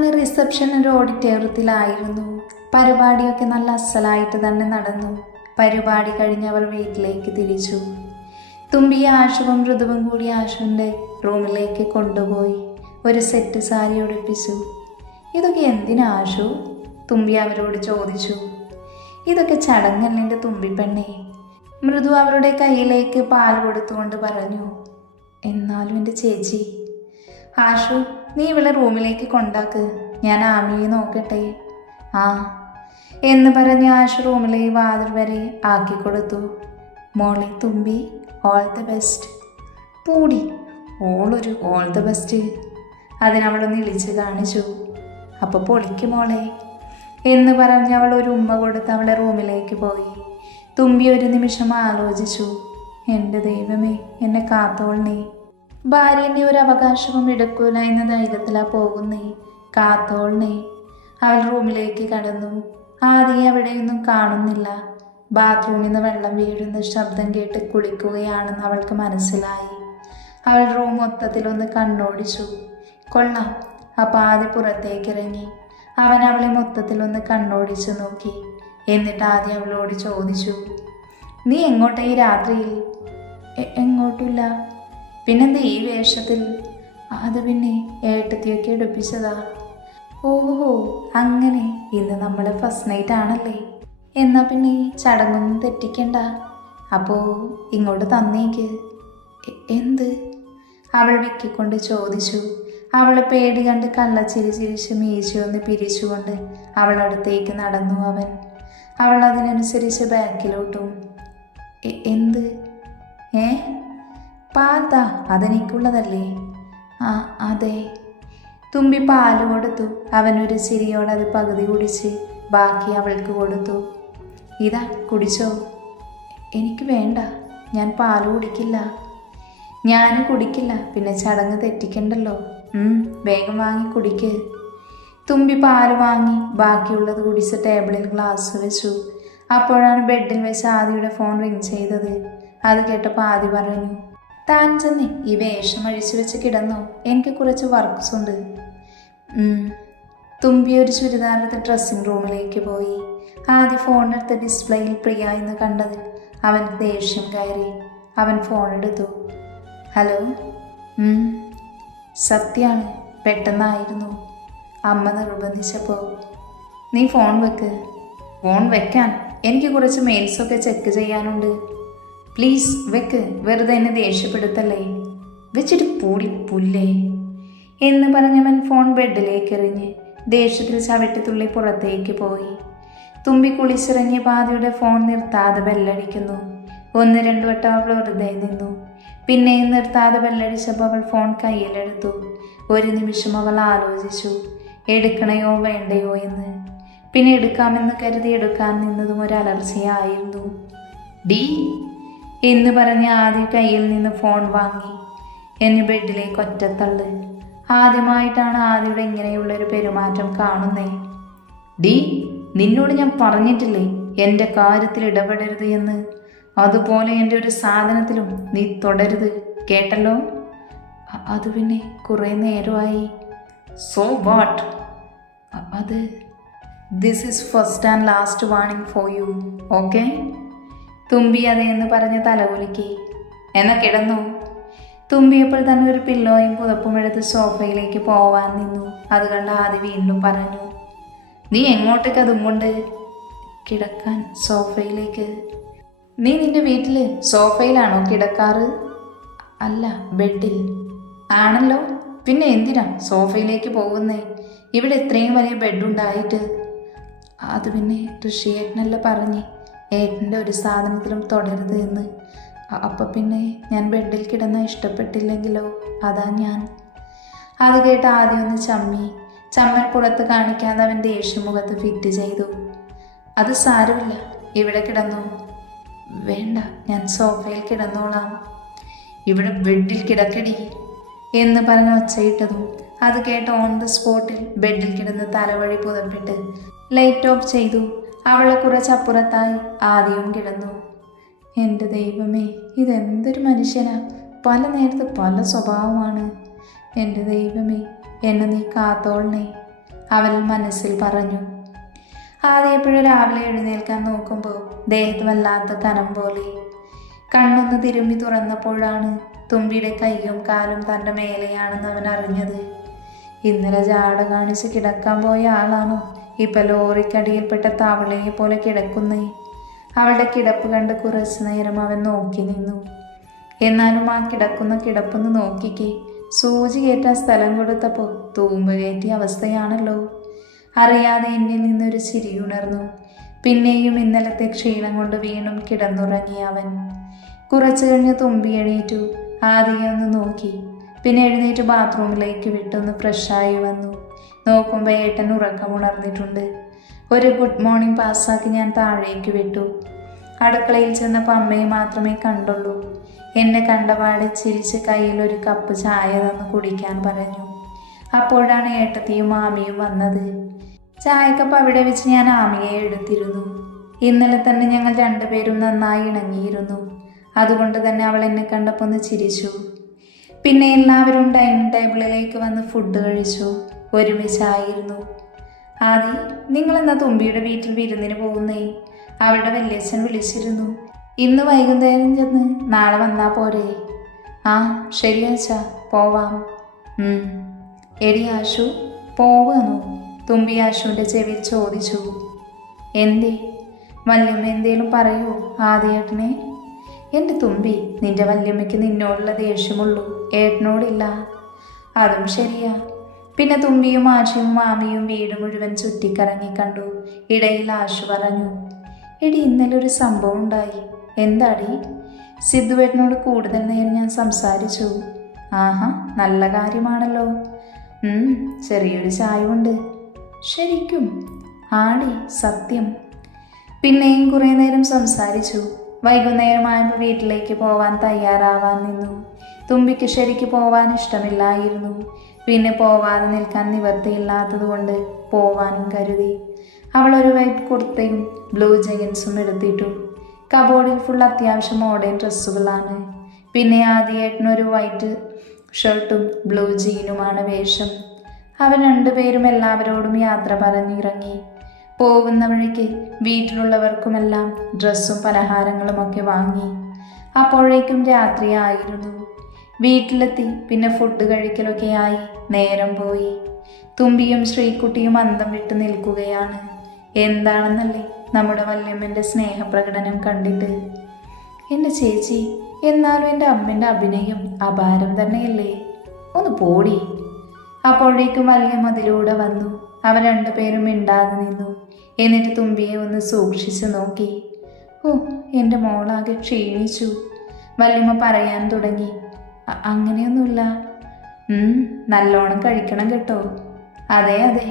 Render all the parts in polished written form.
അങ്ങനെ റിസപ്ഷൻ ഒരു ഓഡിറ്റോറിയത്തിലായിരുന്നു. പരിപാടിയൊക്കെ നല്ല അസലായിട്ട് തന്നെ നടന്നു. പരിപാടി കഴിഞ്ഞവർ വീട്ടിലേക്ക് തിരിച്ചു. തുമ്പി ആശുവും ഋതുവും കൂടി ആശുവിൻ്റെ റൂമിലേക്ക് കൊണ്ടുപോയി ഒരു സെറ്റ് സാരി ഉടുപ്പിച്ചു. ഇതൊക്കെ എന്തിനാ ആശു? തുമ്പി അവരോട് ചോദിച്ചു. ഇതൊക്കെ ചടങ്ങല്ലേ തുമ്പിപ്പെണ്ണേ. മൃദു അവരുടെ കയ്യിലേക്ക് പാൽ കൊടുത്തുകൊണ്ട് പറഞ്ഞു. എന്നാലും എൻ്റെ ചേച്ചി. ആശു, നീ ഇവളെ റൂമിലേക്ക് കൊണ്ടാക്ക്, ഞാൻ ആമിയെ നോക്കട്ടെ. ആ എന്ന് പറഞ്ഞ് ആശു റൂമിലെ വാതിൽ വരെ ആക്കിക്കൊടുത്തു. മോളെ തുമ്പി, ഓൾ ദ ബെസ്റ്റ്. പൂടി, ഓളൊരു ഓൾ ദ ബെസ്റ്റ്. അതിനവളൊന്ന് ഇളിച്ച് കാണിച്ചു. അപ്പോൾ പൊളിക്ക് മോളെ എന്ന് പറഞ്ഞ് അവൾ ഒരു ഉമ്മ കൊടുത്ത് അവളെ റൂമിലേക്ക് പോയി. തുമ്പി ഒരു നിമിഷം ആലോചിച്ചു. എൻ്റെ ദൈവമേ, എന്നെ കാത്തോളണേ. ഭാര്യൻ്റെ ഒരു അവകാശവും എടുക്കൂല എന്ന ധൈര്യത്തിലാണ് പോകുന്നേ. കാത്തോളണേ. അവൾ റൂമിലേക്ക് കടന്നു. ആദ്യം അവിടെയൊന്നും കാണുന്നില്ല. ബാത്റൂമിൽ നിന്ന് വെള്ളം വീഴുന്ന ശബ്ദം കേട്ട് കുളിക്കുകയാണെന്ന് അവൾക്ക് മനസ്സിലായി. അവൾ റൂം മൊത്തത്തിലൊന്ന് കണ്ണോടിച്ചു. കൊള്ളാം. അപ്പം ആദ്യം പുറത്തേക്കിറങ്ങി അവൻ അവളെ മൊത്തത്തിലൊന്ന് കണ്ണോടിച്ചു നോക്കി. എന്നിട്ട് ആദ്യം അവളോട് ചോദിച്ചു, നീ എങ്ങോട്ടാ ഈ രാത്രിയിൽ? എങ്ങോട്ടില്ല. പിന്നെന്താ ഈ വേഷത്തിൽ? അത് പിന്നെ ഏട്ടത്തിയൊക്കെ എടുപ്പിച്ചതാ. ഓഹോ, അങ്ങനെ. ഇന്ന് നമ്മുടെ ഫസ്റ്റ് നൈറ്റ് ആണല്ലേ? എന്നാൽ പിന്നെ ചടങ്ങൊന്നും തെറ്റിക്കണ്ട. അപ്പോൾ ഇങ്ങോട്ട് തന്നേക്ക്. എന്ത്? അവൾ വിക്കിക്കൊണ്ട് ചോദിച്ചു. അവളെ പേടി കണ്ട് കള്ളച്ചിരി ചിരിച്ച് മീശയൊന്ന് പിരിച്ചുകൊണ്ട് അവളടുത്തേക്ക് നടന്നു അവൻ. അവൾ അതിനനുസരിച്ച് ബാക്കിലോട്ടും. എന്ത്? പാത്താ, അതെനിക്കുള്ളതല്ലേ? ആ അതെ. തുമ്പി പാല് കൊടുത്തു. അവനൊരു ചിരിയോടെ അത് പകുതി കുടിച്ച് ബാക്കി അവൾക്ക് കൊടുത്തു. ഇതാ കുടിച്ചോ. എനിക്ക് വേണ്ട, ഞാൻ പാല് കുടിക്കില്ല. ഞാൻ കുടിക്കില്ല, പിന്നെ ചടങ്ങ് തെറ്റിക്കണ്ടല്ലോ. വേഗം വാങ്ങി കുടിക്ക്. തുമ്പി പാല് വാങ്ങി ബാക്കിയുള്ളത് കുടിച്ച് ടേബിളിൽ ഗ്ലാസ് വെച്ചു. അപ്പോഴാണ് ബെഡിൽ വെച്ച് ആദിയുടെ ഫോൺ റിങ് ചെയ്തത്. അത് കേട്ടപ്പോൾ ആദി പറഞ്ഞു, താൻ ചെന്നേ ഈ വേഷം അഴിച്ചു വെച്ച് കിടന്നോ, എനിക്ക് കുറച്ച് വർക്ക്സ് ഉണ്ട്. തുമ്പി ഒരു ചുരിദാറെടുത്ത് ഡ്രസ്സിംഗ് റൂമിലേക്ക് പോയി. ആദ്യ ഫോണെടുത്ത് ഡിസ്പ്ലേയിൽ പ്രിയ എന്ന് കണ്ടത് അവൻ ദേഷ്യം കയറി. അവൻ ഫോൺ എടുത്തു. ഹലോ. സത്യാണ്, പെട്ടെന്നായിരുന്നു. അമ്മ നിർബന്ധിച്ചപ്പോൾ. നീ ഫോൺ വെക്ക്. ഫോൺ വെക്കാൻ? എനിക്ക് കുറച്ച് മെയിൽസൊക്കെ ചെക്ക് ചെയ്യാനുണ്ട്. പ്ലീസ് വെക്ക്, വെറുതെ എന്നെ ദേഷ്യപ്പെടുത്തല്ലേ. വെച്ചിട്ട് പൂടി പുല്ലേ എന്ന് പറഞ്ഞവൻ ഫോൺ ബെഡിലേക്ക് എറിഞ്ഞ് ദേഷ്യത്തിൽ ചവിട്ടിത്തുള്ളി പുറത്തേക്ക് പോയി. തുമ്പി കുളിച്ചിറങ്ങിയ പാതിയുടെ ഫോൺ നിർത്താതെ ബെല്ലടിക്കുന്നു. 1-2 വട്ടം അവൾ വെറുതെ നിന്നു. പിന്നെയും നിർത്താതെ ബെല്ലടിച്ചപ്പോൾ അവൾ ഫോൺ കയ്യിലെടുത്തു. ഒരു നിമിഷം അവൾ ആലോചിച്ചു, എടുക്കണയോ വേണ്ടയോ എന്ന്. പിന്നെ എടുക്കാമെന്ന് കരുതി എടുക്കാൻ നിന്നതും ഒരു അലർച്ചയായിരുന്നു. ഡി എന്ന് പറഞ്ഞ് ആദ്യ കയ്യിൽ നിന്ന് ഫോൺ വാങ്ങി എന്നെ ബെഡിലേക്ക് ഒറ്റത്തള്ളു. ആദ്യമായിട്ടാണ് ആദ്യയുടെ ഇങ്ങനെയുള്ളൊരു പെരുമാറ്റം കാണുന്നേ. ഡി, നിന്നോട് ഞാൻ പറഞ്ഞിട്ടില്ലേ എൻ്റെ കാര്യത്തിൽ ഇടപെടരുത് എന്ന്? അതുപോലെ എൻ്റെ ഒരു സാധനത്തിലും നീ തൊടരുത്, കേട്ടല്ലോ? അത് പിന്നെ കുറേ നേരമായി. So what? അത് this is first and last warning for you, okay? Thumbi അതേന്ന് പറഞ്ഞ് തലകുലുക്കി. എന്നാ കിടന്നു. തുമ്പിയപ്പോൾ തന്നെ ഒരു പില്ലോയും പുതപ്പും എടുത്ത് സോഫയിലേക്ക് പോവാൻ നിന്നു. അത് കണ്ട് ആദ്യം വീണ്ടും പറഞ്ഞു, നീ എങ്ങോട്ടേക്ക് അതും കൊണ്ട്? കിടക്കാൻ, സോഫയിലേക്ക്. നീ നിന്റെ വീട്ടിൽ സോഫയിലാണോ കിടക്കാറ്? അല്ല, ബെഡിൽ. ആണല്ലോ, പിന്നെ എന്തിനാ സോഫയിലേക്ക് പോകുന്നേ? ഇവിടെ ഇത്രയും വലിയ ബെഡുണ്ടായിട്ട്. അത് പിന്നെ ഋഷിയേട്ടനല്ല പറഞ്ഞ് ഏട്ടൻ്റെ ഒരു സാധനത്തിലും തൊടരുത് എന്ന്. അപ്പം പിന്നെ ഞാൻ ബെഡിൽ കിടന്ന ഇഷ്ടപ്പെട്ടില്ലെങ്കിലോ, അതാ ഞാൻ. അത് കേട്ട് ആദ്യം ഒന്ന് ചമ്മി. ചമ്മൽ പുറത്ത് കാണിക്കാതെ അവൻ ദേഷ്യമുഖത്ത് ഫിറ്റ് ചെയ്തു. അത് സാരമില്ല, ഇവിടെ കിടന്നോ. വേണ്ട, ഞാൻ സോഫയിൽ കിടന്നോളാം. ഇവിടെ ബെഡിൽ കിടക്കടി എന്ന് പറഞ്ഞ് ഒച്ചയിട്ടതും അത് കേട്ട് ഓൺ ദ സ്പോട്ടിൽ ബെഡിൽ കിടന്ന് തലവഴി പുതപ്പിട്ട് ലൈറ്റ് ഓഫ് ചെയ്തു. അവളെ കുറച്ചപ്പുറത്തായി ആദ്യവും കിടന്നു. എൻ്റെ ദൈവമേ, ഇതെന്തൊരു മനുഷ്യനാ! പല നേരത്ത് പല സ്വഭാവമാണ്. എൻ്റെ ദൈവമേ, എന്നെ നീ കാത്തോളണേ. അവൻ മനസ്സിൽ പറഞ്ഞു. ആദ്യം എപ്പോഴും രാവിലെ എഴുന്നേൽക്കാൻ നോക്കുമ്പോൾ ദേഹത്ത് വല്ലാത്ത കനം പോലെ. കണ്ണൊന്ന് തിരുമ്മി തുറന്നപ്പോഴാണ് തുമ്പിയുടെ കൈയും കാലും തൻ്റെ മേലെയാണെന്ന് അവൻ അറിഞ്ഞത്. ഇന്നലെ ജാട കാണിച്ച് കിടക്കാൻ പോയ ആളാണോ ഇപ്പം ലോറിക്കടിയിൽപ്പെട്ട തവളയെ പോലെ കിടക്കുന്നേ? അവളുടെ കിടപ്പ് കണ്ട് കുറച്ചു നേരം അവൻ നോക്കി നിന്നു. എന്നാലും ആ കിടക്കുന്ന കിടപ്പൊന്ന് നോക്കിക്കേ. സൂചി കയറ്റാൻ സ്ഥലം കൊടുത്തപ്പോൾ തൂമ്പ് കയറ്റിയ അവസ്ഥയാണല്ലോ. അറിയാതെ എന്നിൽ നിന്നൊരു ചിരി ഉണർന്നു. പിന്നെയും ഇന്നലത്തെ ക്ഷീണം കൊണ്ട് വീണ്ടും കിടന്നുറങ്ങി അവൻ. കുറച്ചു കഴിഞ്ഞ് തുമ്പി എണീറ്റു. ആദ്യം ഒന്ന് നോക്കി, പിന്നെ എഴുന്നേറ്റ് ബാത്റൂമിലേക്ക് വിട്ടൊന്ന് ഫ്രഷായി വന്നു. നോക്കുമ്പോൾ ഏട്ടൻ ഉറക്കമുണർന്നിട്ടുണ്ട്. ഒരു ഗുഡ് മോർണിംഗ് പാസ്സാക്കി ഞാൻ താഴേക്ക് വിട്ടു. അടുക്കളയിൽ ചെന്നപ്പോൾ അമ്മയെ മാത്രമേ കണ്ടുള്ളൂ. എന്നെ കണ്ടപാടെ ചിരിച്ച് കയ്യിൽ ഒരു കപ്പ് ചായ തന്ന് കുടിക്കാൻ പറഞ്ഞു. അപ്പോഴാണ് ഏട്ടത്തിയും മാമിയും വന്നത്. ചായക്കപ്പ് അവിടെ വെച്ച് ഞാൻ ആമിയെ എടുത്തിരുന്നു. ഇന്നലെ തന്നെ ഞങ്ങൾ രണ്ടുപേരും നന്നായി ഇണങ്ങിയിരുന്നു. അതുകൊണ്ട് തന്നെ അവൾ എന്നെ കണ്ടപ്പോൾ ഒന്ന് ചിരിച്ചു. പിന്നെ എല്ലാവരും ഡൈനിങ് ടേബിളിലേക്ക് വന്ന് ഫുഡ് കഴിച്ചു. ഒരുമിച്ചായിരുന്നു. ആദി, നിങ്ങളെന്നാ തുമ്പിയുടെ വീട്ടിൽ വിരുന്നിന് പോകുന്നേ? അവളുടെ വല്യച്ഛൻ വിളിച്ചിരുന്നു. ഇന്ന് വൈകുന്നേരം ചെന്ന് നാളെ വന്നാ പോരെ? ആ ശരി അച്ഛാ, പോവാം. എടി ആശു, പോവാണോ? തുമ്പി ആശുവിൻ്റെ ചെവിയിൽ ചോദിച്ചു. എന്തേ? വല്യമ്മ എന്തേലും പറയൂ ആദിയേട്ടനെ? എൻ്റെ തുമ്പി, നിന്റെ വല്യമ്മയ്ക്ക് നിന്നോടുള്ള ദേഷ്യമുള്ളൂ, ഏട്ടനോടില്ല. അതും ശരിയാ. പിന്നെ തുമ്പിയും ആശയും മാമിയും വീട് മുഴുവൻ ചുറ്റിക്കറങ്ങി കണ്ടു. ഇടയിൽ ആശു പറഞ്ഞു, എടി ഇന്നലെ ഒരു സംഭവം ഉണ്ടായി. എന്താടി? സിദ്ധുവേട്ടനോട് കൂടുതൽ നേരം ഞാൻ സംസാരിച്ചു. ആഹാ, നല്ല കാര്യമാണല്ലോ. ചെറിയൊരു ചായവുണ്ട്. ശരിക്കും? ആടി, സത്യം. പിന്നെയും കുറേ നേരം സംസാരിച്ചു. വൈകുന്നേരമായപ്പോൾ വീട്ടിലേക്ക് പോവാൻ തയ്യാറാവാൻ നിന്നു. തുമ്പിക്ക് ശരിക്ക് പോവാൻ ഇഷ്ടമില്ലായിരുന്നു. പിന്നെ പോവാതെ നിൽക്കാൻ നിവർത്തിയില്ലാത്തത് കൊണ്ട് പോവാനും കരുതി. അവൾ ഒരു വൈറ്റ് കുർത്തയും ബ്ലൂ ജഗൻസും എടുത്തിട്ടു. കബോർഡിൽ ഫുൾ അത്യാവശ്യം മോഡേൺ ഡ്രസ്സുകളാണ്. പിന്നെ ആദ്യേട്ടനൊരു വൈറ്റ് ഷർട്ടും ബ്ലൂ ജീനുമാണ് വേഷം. അവർ രണ്ടുപേരും എല്ലാവരോടും യാത്ര പറഞ്ഞിറങ്ങി. പോകുന്ന വഴിക്ക് വീട്ടിലുള്ളവർക്കുമെല്ലാം ഡ്രസ്സും പലഹാരങ്ങളുമൊക്കെ വാങ്ങി. അപ്പോഴേക്കും രാത്രിയായിരുന്നു. വീട്ടിലെത്തി പിന്നെ ഫുഡ് കഴിക്കലൊക്കെയായി നേരം പോയി. തുമ്പിയും ശ്രീകുട്ടിയും അന്തം വിട്ട് നിൽക്കുകയാണ്. എന്താണെന്നല്ലേ നമ്മുടെ വല്യമ്മൻ്റെ സ്നേഹപ്രകടനം കണ്ടിട്ട്. എൻ്റെ ചേച്ചി, എന്നാലും എൻ്റെ അമ്മൻ്റെ അഭിനയം അപാരം തന്നെയല്ലേ? ഒന്ന് പോടി. അപ്പോഴേക്കും വല്യമ്മ അതിലൂടെ വന്നു. അവർ രണ്ടുപേരും മിണ്ടാതെ നിന്നു. എന്നിട്ട് തുമ്പിയെ ഒന്ന് സൂക്ഷിച്ചു നോക്കി. ഓ, എൻ്റെ മോളാകെ ക്ഷീണിച്ചു. വല്യമ്മ പറയാൻ തുടങ്ങി. അങ്ങനെയൊന്നുമില്ല. നല്ലോണം കഴിക്കണം കേട്ടോ. അതെ അതെ,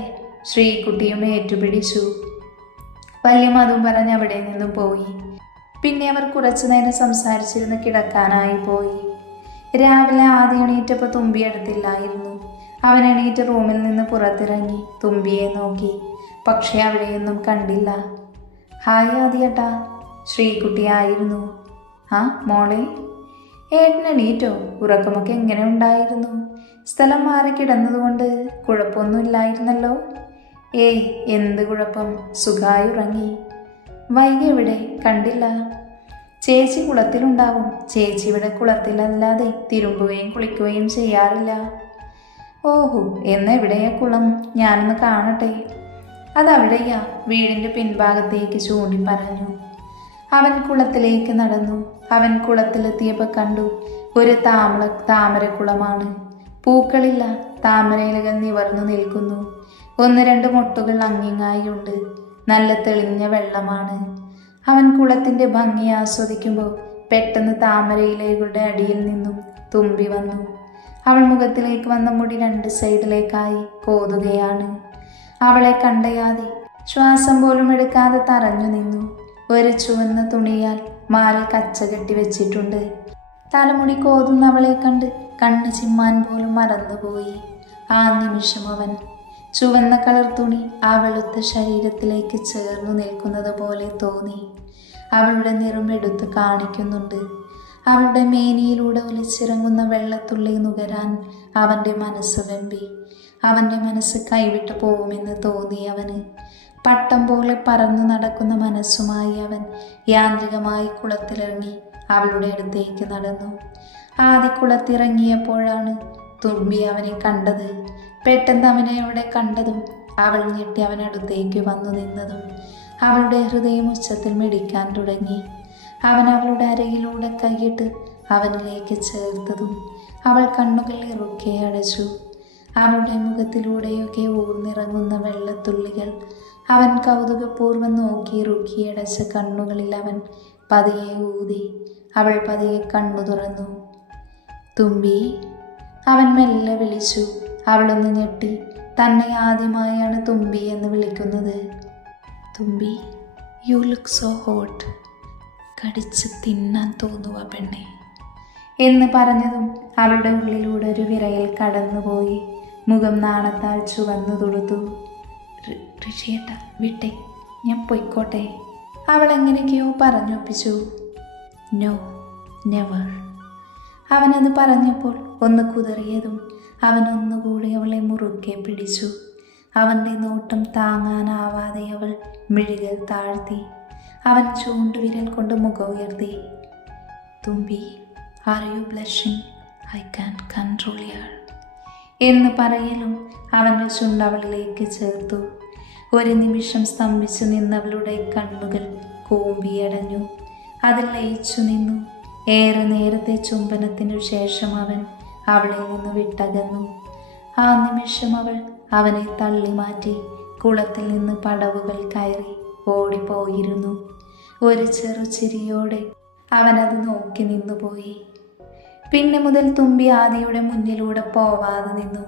ശ്രീകുട്ടിയും ഏറ്റുപിടിച്ചു. വല്യമ്മ അതും പറഞ്ഞ് അവിടെ നിന്നും പോയി. പിന്നെ അവർ കുറച്ചു നേരം സംസാരിച്ചിരുന്ന് കിടക്കാനായി പോയി. രാവിലെ ആദ്യം എണീറ്റപ്പോൾ തുമ്പി അടുത്തില്ലായിരുന്നു. അവൻ എണീറ്റ് റൂമിൽ നിന്ന് പുറത്തിറങ്ങി തുമ്പിയെ നോക്കി. പക്ഷേ അവിടെയൊന്നും കണ്ടില്ല. ഹായ് ആദിയേട്ടാ, ശ്രീകുട്ടിയായിരുന്നു. ആ മോളെ, ഏട്ടൻ എണീറ്റോ? ഉറക്കമൊക്കെ എങ്ങനെ ഉണ്ടായിരുന്നു? സ്ഥലം മാറി കിടന്നതുകൊണ്ട് കുഴപ്പമൊന്നുമില്ലായിരുന്നല്ലോ? ഏയ്, എന്ത് കുഴപ്പം, സുഖമായി ഉറങ്ങി. വൈകി എവിടെ? കണ്ടില്ല. ചേച്ചി കുളത്തിലുണ്ടാവും. ചേച്ചി ഇവിടെ കുളത്തിലല്ലാതെ തിരുമ്പുകയും കുളിക്കുകയും ചെയ്യാറില്ല. ഓഹോ, എന്നെവിടെയാ കുളം? ഞാനൊന്ന് കാണട്ടെ. അതവിടെയാ, വീടിൻ്റെ പിൻഭാഗത്തേക്ക് ചൂണ്ടി പറഞ്ഞു. അവൻ കുളത്തിലേക്ക് നടന്നു. അവൻ കുളത്തിലെത്തിയപ്പോൾ കണ്ടു ഒരു താമരക്കുളമാണ്. പൂക്കളില്ല, താമരയിലകൾ നിവർന്നു നിൽക്കുന്നു. ഒന്ന് രണ്ട് മൊട്ടുകൾ അങ്ങിങ്ങായി ഉണ്ട്. നല്ല തെളിഞ്ഞ വെള്ളമാണ്. അവൻ കുളത്തിൻ്റെ ഭംഗി ആസ്വദിക്കുമ്പോൾ പെട്ടെന്ന് താമരയിലകളുടെ അടിയിൽ നിന്നും തുമ്പി വന്നു. അവൾ മുഖത്തിലേക്ക് വന്ന മുടി രണ്ട് സൈഡിലേക്കായി കോതുകയാണ്. അവളെ കണ്ടയാതെ ശ്വാസം പോലും എടുക്കാതെ തറഞ്ഞു നിന്നു. ഒരു ചുവന്ന തുണിയാൽ മാറിൽ കച്ച കെട്ടി വെച്ചിട്ടുണ്ട്. തലമുടി കോതുന്നവളെ കണ്ട് കണ്ണ് ചിമ്മാൻ പോലും മറന്നുപോയി. ആ നിമിഷം അവൻ ചുവന്ന കളർ തുണി ആ വെളുത്ത ശരീരത്തിലേക്ക് ചേർന്നു നിൽക്കുന്നത് പോലെ തോന്നി. അവളുടെ നിറം എടുത്ത് കാണിക്കുന്നുണ്ട്. അവളുടെ മേനിയിലൂടെ ഒലിച്ചിറങ്ങുന്ന വെള്ളത്തുള്ളി നുകരാൻ അവൻ്റെ മനസ്സ് വെമ്പി. അവൻ്റെ മനസ്സ് കൈവിട്ടു പോകുമെന്ന് തോന്നി അവന്. പട്ടം പോലെ പറന്നു നടക്കുന്ന മനസ്സുമായി അവൻ യാന്ത്രികമായി കുളത്തിലിറങ്ങി അവളുടെ അടുത്തേക്ക് നടന്നു. ആദ്യ കുളത്തിറങ്ങിയപ്പോഴാണ് തുമ്പി അവനെ കണ്ടത്. പെട്ടെന്ന് അവനെ അവിടെ കണ്ടതും അവൾ ഞെട്ടി അവനടുത്തേക്ക് വന്നു നിന്നതും അവളുടെ ഹൃദയം ഉച്ചത്തിൽ മിടിക്കാൻ തുടങ്ങി. അവൻ അവളുടെ അരയിലൂടെ കൈയിട്ട് അവനിലേക്ക് ചേർത്തതും അവൾ കണ്ണുകൾ ഇറുക്കെ അടച്ചു. അവളുടെ മുഖത്തിലൂടെയൊക്കെ ഊർന്നിറങ്ങുന്ന വെള്ളത്തുള്ളികൾ അവൻ കൗതുകപൂർവ്വം നോക്കി ഇറുക്കിയടച്ച കണ്ണുകളിൽ അവൻ പതിയെ ഊതി. അവൾ പതിയെ കണ്ണു തുറന്നു. തുമ്പി, അവൻ മെല്ലെ വിളിച്ചു. അവളൊന്ന് ഞെട്ടി. തന്നെ ആദ്യമായാണ് തുമ്പി എന്ന് വിളിക്കുന്നത്. തുമ്പി, യു ലുക്ക് സോ ഹോട്ട്. കടിച്ച് തിന്നാൻ തോന്നുക പെണ്ണെ എന്ന് പറഞ്ഞതും അവളുടെ ഉള്ളിലൂടെ ഒരു വിറയൽ കടന്നുപോയി. മുഖം നാണത്താൽ ചുവന്നു തുടുത്തു. ഋഷിയേട്ട വിട്ടെ, ഞാൻ പൊയ്ക്കോട്ടെ, അവൾ എങ്ങനെയൊക്കെയോ പറഞ്ഞൊപ്പിച്ചു. No, never. അവനത് പറഞ്ഞപ്പോൾ ഒന്ന് കുതറിയതും അവൻ ഒന്നുകൂടി അവളെ മുറുക്കെ പിടിച്ചു. അവൻ്റെ നോട്ടം താങ്ങാനാവാതെ അവൾ മിഴികൾ താഴ്ത്തി. അവൻ ചൂണ്ടുവിരൽ കൊണ്ട് മുഖം ഉയർത്തി. Thumbi, are you blushing? I can control your എന്ന് പറയലും അവൻ്റെ ചുണ്ട് അവളിലേക്ക് ചേർത്തു. ഒരു നിമിഷം സ്തംഭിച്ചു നിന്നവളുടെ കണ്ണുകൾ കൂമ്പിയടഞ്ഞു. അതിൽ ലയിച്ചു നിന്നു. ഏറെ നേരത്തെ ചുംബനത്തിനു ശേഷം അവൻ അവളിൽ നിന്ന് വിട്ടകന്നു. ആ നിമിഷം അവൾ അവനെ തള്ളി മാറ്റി കുളത്തിൽ നിന്ന് പടവുകൾ കയറി ഓടിപ്പോയിരുന്നു. ഒരു ചെറുചിരിയോടെ അവനത് നോക്കി നിന്നുപോയി. പിന്നെ മുതൽ തുമ്പി ആദിയുടെ മുന്നിലൂടെ പോവാതെ നിന്നു.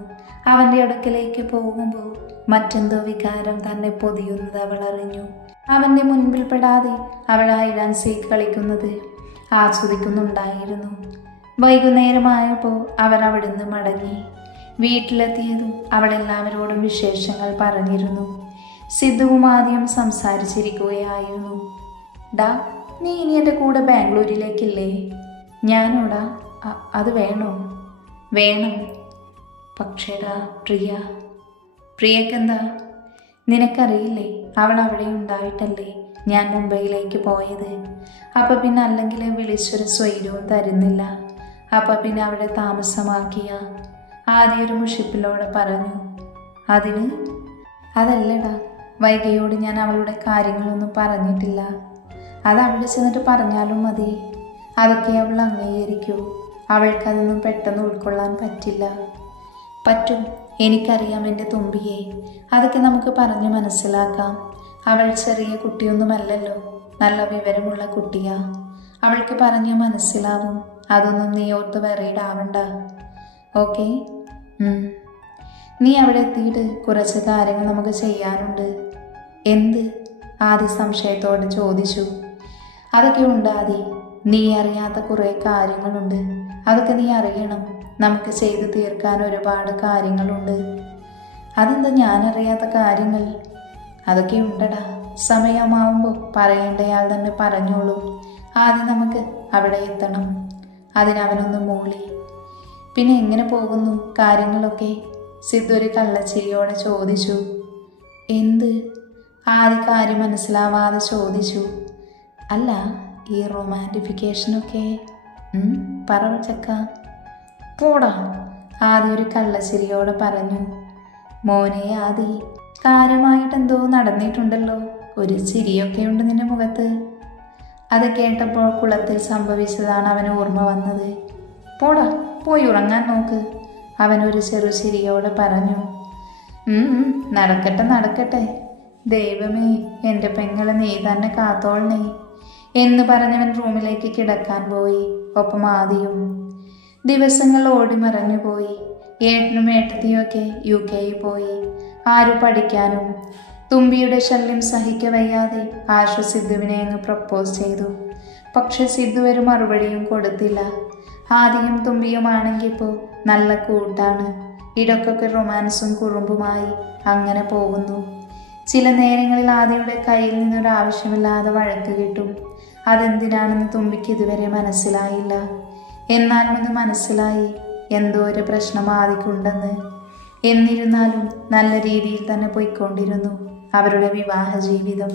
അവൻ്റെ അടുക്കലേക്ക് പോകുമ്പോൾ മറ്റെന്തോ വികാരം തന്നെ പൊതിയുന്നത് അവൾ അറിഞ്ഞു. അവൻ്റെ മുൻപിൽ പെടാതെ അവൾ ഹൈഡ് ആൻഡ് സീക്ക് കളിക്കുന്നത് ആസ്വദിക്കുന്നുണ്ടായിരുന്നു. വൈകുന്നേരമായപ്പോൾ അവർ അവിടുന്ന് മടങ്ങി. വീട്ടിലെത്തിയതും അവൾ എല്ലാവരോടും വിശേഷങ്ങൾ പറഞ്ഞിരുന്നു. സിദ്ധുവും ആദ്യം സംസാരിച്ചിരിക്കുകയായിരുന്നു. ഡാ, നീ ഇനി എൻ്റെ കൂടെ ബാംഗ്ലൂരിലേക്കില്ലേ? ഞാനോടാ? അത് വേണോ? വേണം. പക്ഷേടാ പ്രിയക്കെന്താ? നിനക്കറിയില്ലേ, അവൾ അവിടെ ഉണ്ടായിട്ടല്ലേ ഞാൻ മുംബൈയിലേക്ക് പോയത്. അപ്പം പിന്നെ അല്ലെങ്കിൽ വിളിച്ചൊരു സ്വൈരവും തരുന്നില്ല. അപ്പം പിന്നെ അവിടെ താമസമാക്കിയ ആദ്യം ഒരു മുഷിപ്പിലോടെ പറഞ്ഞു. അതിന്? അതല്ലടാ, വൈകയോട് ഞാൻ അവളുടെ കാര്യങ്ങളൊന്നും പറഞ്ഞിട്ടില്ല. അത് അവിടെ ചെന്നിട്ട് പറഞ്ഞാലും മതി. അതൊക്കെ അവൾ അംഗീകരിക്കൂ. അവൾക്കതൊന്നും പെട്ടെന്ന് ഉൾക്കൊള്ളാൻ പറ്റില്ല. പറ്റും, എനിക്കറിയാം എൻ്റെ തുമ്പിയെ. അതൊക്കെ നമുക്ക് പറഞ്ഞ് മനസ്സിലാക്കാം. അവൾ ചെറിയ കുട്ടിയൊന്നുമല്ലല്ലോ, നല്ല വിവരമുള്ള കുട്ടിയാ. അവൾക്ക് പറഞ്ഞ് മനസ്സിലാവും. അതൊന്നും നീ ഓർത്ത് വെറീഡാവണ്ട. ഓക്കെ? നീ അവിടെ എത്തിയിട്ട് കുറച്ച് കാര്യങ്ങൾ നമുക്ക് ചെയ്യാനുണ്ട്. എന്ത്? ആദി സംശയത്തോടെ ചോദിച്ചു. അതൊക്കെ ഉണ്ട് ആദി, നീ അറിയാത്ത കുറേ കാര്യങ്ങളുണ്ട്. അതൊക്കെ നീ അറിയണം. നമുക്ക് ചെയ്തു തീർക്കാൻ ഒരുപാട് കാര്യങ്ങളുണ്ട്. അതെന്താ ഞാനറിയാത്ത കാര്യങ്ങൾ? അതൊക്കെ ഉണ്ടടാ. സമയമാവുമ്പോൾ പറയേണ്ടയാൾ തന്നെ പറഞ്ഞോളൂ. ആദ്യം നമുക്ക് അവിടെ എത്തണം. അതിനവനൊന്ന് മൂളി. പിന്നെ എങ്ങനെ പോകുന്നു കാര്യങ്ങളൊക്കെ? സിദ്ധു ഒരു കള്ളച്ചിരിയോടെ ചോദിച്ചു. എന്ത്? ആദ്യ കാര്യം മനസ്സിലാവാതെ ചോദിച്ചു. അല്ല, ഈ റൊമാൻറ്റിഫിക്കേഷനൊക്കെ പറ ചക്ക. പോടാ, ആദ്യം ഒരു കള്ളച്ചിരിയോടെ പറഞ്ഞു. മോനെ ആദി, കാര്യമായിട്ടെന്തോ നടന്നിട്ടുണ്ടല്ലോ. ഒരു ചിരിയൊക്കെ ഉണ്ട് നിന്റെ മുഖത്ത്. അത് കേട്ടപ്പോൾ കുളത്തിൽ സംഭവിച്ചതാണ് അവന് ഓർമ്മ വന്നത്. പോടാ, പോയി ഉറങ്ങാൻ നോക്ക്, അവനൊരു ചെറുചിരിയോടെ പറഞ്ഞു. നടക്കട്ടെ. ദൈവമേ, എൻ്റെ പെങ്ങളെ നീ തന്നെ കാത്തോളണേ എന്ന് പറഞ്ഞവൻ റൂമിലേക്ക് കിടക്കാൻ പോയി. ഒപ്പം ആദിയും. ദിവസങ്ങൾ ഓടിമറഞ്ഞു പോയി. ഏട്ടനും ഏട്ടത്തിയൊക്കെ UK പോയി. ആരും പഠിക്കാനും. തുമ്പിയുടെ ശല്യം സഹിക്കവയ്യാതെ ആശു സിദ്ധുവിനെ അങ്ങ് പ്രപ്പോസ് ചെയ്തു. പക്ഷെ സിദ്ധു ഒരു മറുപടിയും കൊടുത്തില്ല. ആദിയും തുമ്പിയുമാണെങ്കിൽ ഇപ്പോൾ നല്ല കൂട്ടാണ്. ഇടയ്ക്കൊക്കെ റൊമാൻസും കുറുമ്പുമായി അങ്ങനെ പോകുന്നു. ചില നേരങ്ങളിൽ ആദിയുടെ കയ്യിൽ നിന്നൊരാവശ്യമില്ലാതെ വഴക്ക് കിട്ടും. അതെന്തിനാണെന്ന് തുമ്പിക്ക് ഇതുവരെ മനസ്സിലായില്ല. എന്നാലും ഇന്ന് മനസ്സിലായി, എന്തോ ഒരു പ്രശ്നം ആദിക്കുണ്ടെന്ന്. എന്നിരുന്നാലും നല്ല രീതിയിൽ തന്നെ പോയിക്കൊണ്ടിരുന്നു അവരുടെ വിവാഹ ജീവിതം.